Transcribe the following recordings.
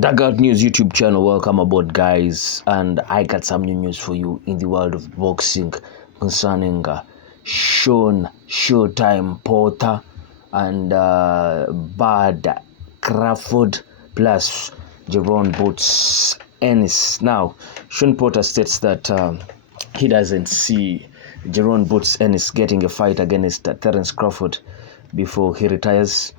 Dugout News YouTube channel, welcome aboard, guys. And I got some new news for you in the world of boxing concerning Shawn Porter and Bud Crawford plus Jaron Boots Ennis. Now, Shawn Porter states that he doesn't see Jaron Boots Ennis getting a fight against Terence Crawford before he retires.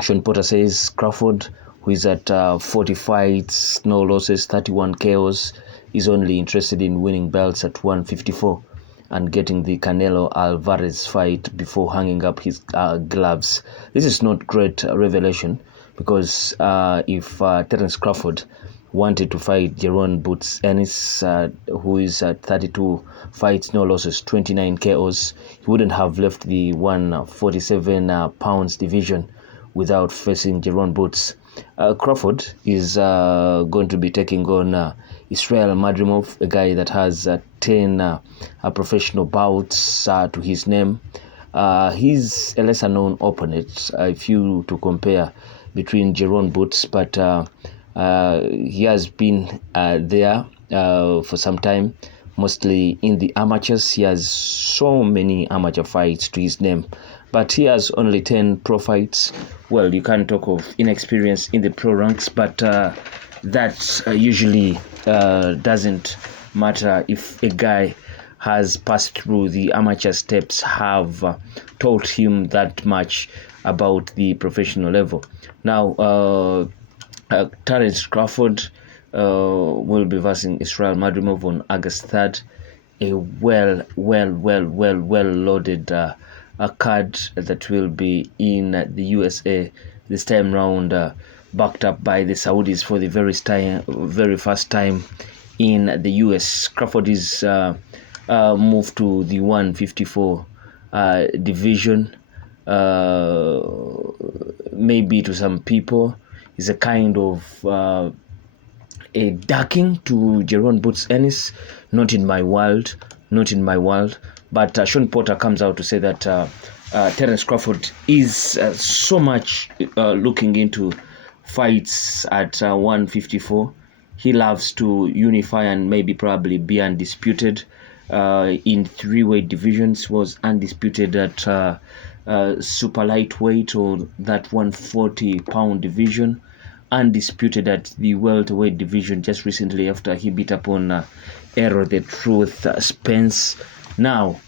Shawn Porter says Crawford, who is at 40 fights, no losses, 31 KOs, is only interested in winning belts at 154 and getting the Canelo Alvarez fight before hanging up his gloves. This is not great revelation, because if Terence Crawford wanted to fight Jaron Boots Ennis, who is at 32 fights, no losses, 29 KOs, he wouldn't have left the 147 pounds division without facing Jaron Boots. Crawford is going to be taking on Israel Madrimov, a guy that has 10 professional bouts to his name. He's a lesser known opponent if you to compare between Jaron Boots, but he has been there for some time, mostly in the amateurs. He has so many amateur fights to his name, but he has only 10 pro fights. Well, you can't talk of inexperience in the pro ranks, but that usually doesn't matter if a guy has passed through the amateur steps, have taught him that much about the professional level. Now, Terence Crawford will be versing Israel Madrimov on August 3rd. A well loaded a card that will be in the USA this time round, backed up by the Saudis for the very first time in the US. Crawford is moved to the 154 division. Maybe to some people is a kind of a ducking to Jaron Boots Ennis. Not in my world. But Shawn Porter comes out to say that Terence Crawford is so much looking into fights at 154. He loves to unify and maybe probably be undisputed in three-weight divisions. Was undisputed at super lightweight, or that 140-pound division. Undisputed at the welterweight division just recently after he beat up on Arrow the Truth Spence. Now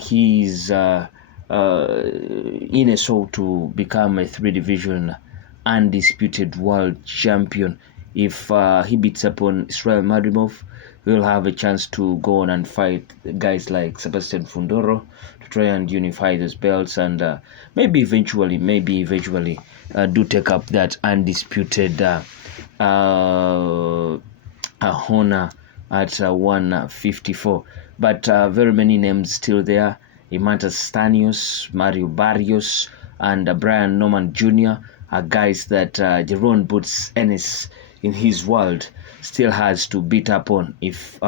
he's in a soul to become a three-division undisputed world champion. If he beats up on Israel Madrimov, we'll have a chance to go on and fight guys like Sebastian Fundoro to try and unify those belts, and maybe eventually do take up that undisputed honor at 154. But very many names still there. Imantas Stanios, Mario Barrios, and Brian Norman Jr. are guys that Jaron Boots Ennis in his world still has to beat up on if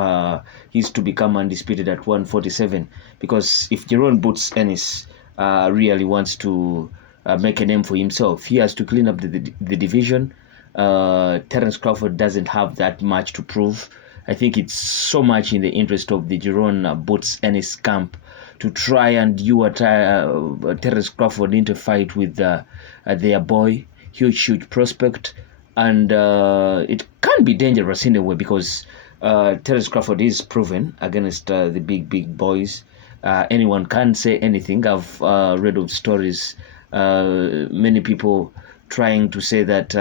he's to become undisputed at 147. Because if Jaron Boots Ennis really wants to make a name for himself, he has to clean up the division. Terence Crawford doesn't have that much to prove. I think it's so much in the interest of the Jaron Boots Ennis camp to try and Terence Crawford into a fight with their boy, huge prospect. And it can be dangerous in a way, because Terence Crawford is proven against the big boys. Anyone can say anything. I've read of stories, many people trying to say that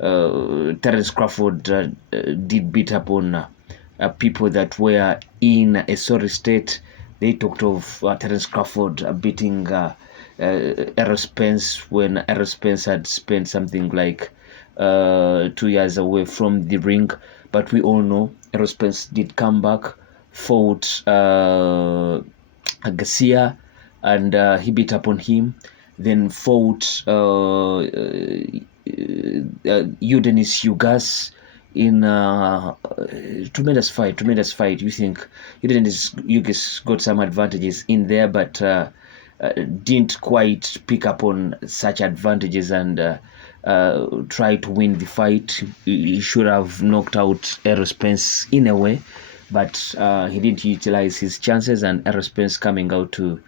Terence Crawford did beat up on people that were in a sorry state. They talked of Terence Crawford beating Errol Spence when Errol Spence had spent something like 2 years away from the ring. But we all know Errol Spence did come back, fought Garcia, and he beat up on him. Then fought Eudenis Ugas in tremendous fight. You think Eudenis Ugas got some advantages in there, but didn't quite pick up on such advantages, and try to win the fight. He should have knocked out Errol Spence in a way, but he didn't utilize his chances, and Errol Spence coming out to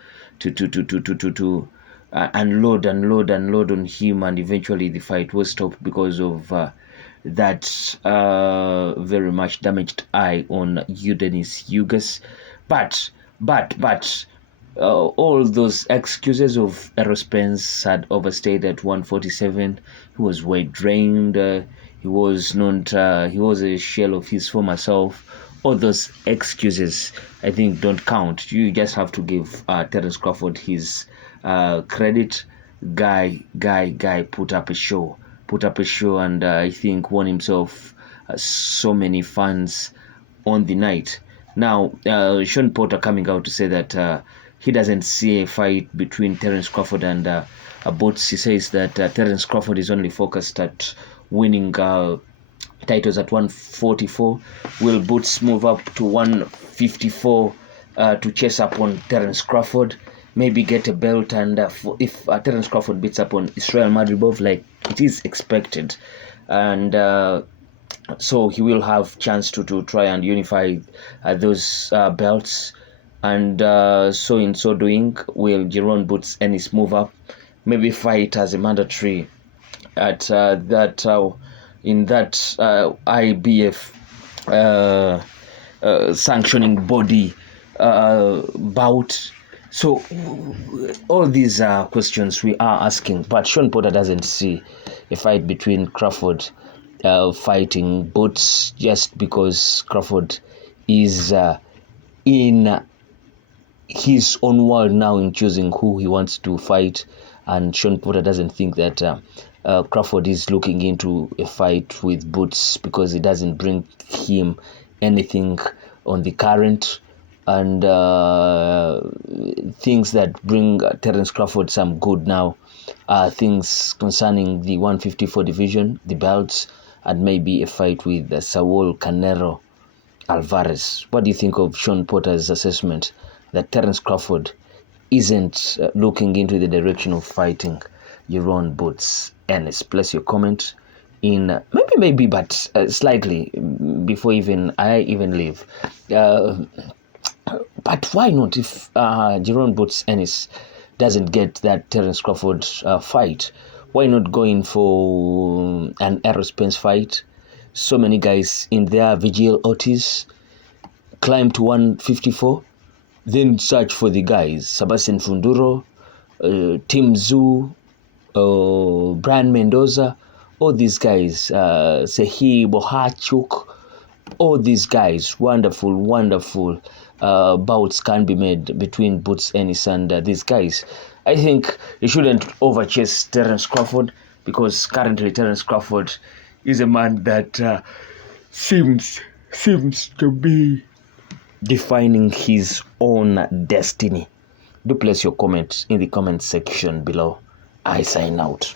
unload on him, and eventually the fight was stopped because of that very much damaged eye on Dennis Hughes. But all those excuses of Errol Spence had overstayed at 147. He was weight drained. He was not. He was a shell of his former self. All those excuses, I think, don't count. You just have to give Terence Crawford his credit. Guy put up a show, and I think won himself so many fans on the night. Now, Shawn Porter coming out to say that he doesn't see a fight between Terence Crawford and Boots. He says that Terence Crawford is only focused at winning titles at 144. Will Boots move up to 154 to chase up on Terence Crawford? Maybe get a belt, and if Terence Crawford beats up on Israel Madribov like it is expected, and so he will have chance to try and unify those belts, and so in so doing, will Jaron Boots Ennis move up, maybe fight as a mandatory at in that IBF sanctioning body bout. So all these are questions we are asking, but Shawn Porter doesn't see a fight between Crawford fighting Boots just because Crawford is in his own world now in choosing who he wants to fight, and Shawn Porter doesn't think that Crawford is looking into a fight with Boots because it doesn't bring him anything on the current, and things that bring Terence Crawford some good now are things concerning the 154 division, the belts, and maybe a fight with Saul Canelo Alvarez. What do you think of Shawn Porter's assessment that Terence Crawford isn't looking into the direction of fighting Jaron Boots Ennis? Place your comment in maybe, but slightly before I even leave. But why not if Jaron Boots Ennis doesn't get that Terence Crawford fight? Why not go in for an Errol Spence fight? So many guys in there, Vigil Ortiz, climb to 154, then search for the guys, Sebastian Funduro, Tim Zhu, Brian Mendoza, all these guys, Sehi Bohachuk, all these guys, wonderful bouts can be made between Boots Ennis and these guys. I think you shouldn't overchase Terence Crawford because currently Terence Crawford is a man that seems to be defining his own destiny. Do place your comment in the comment section below. I sign out.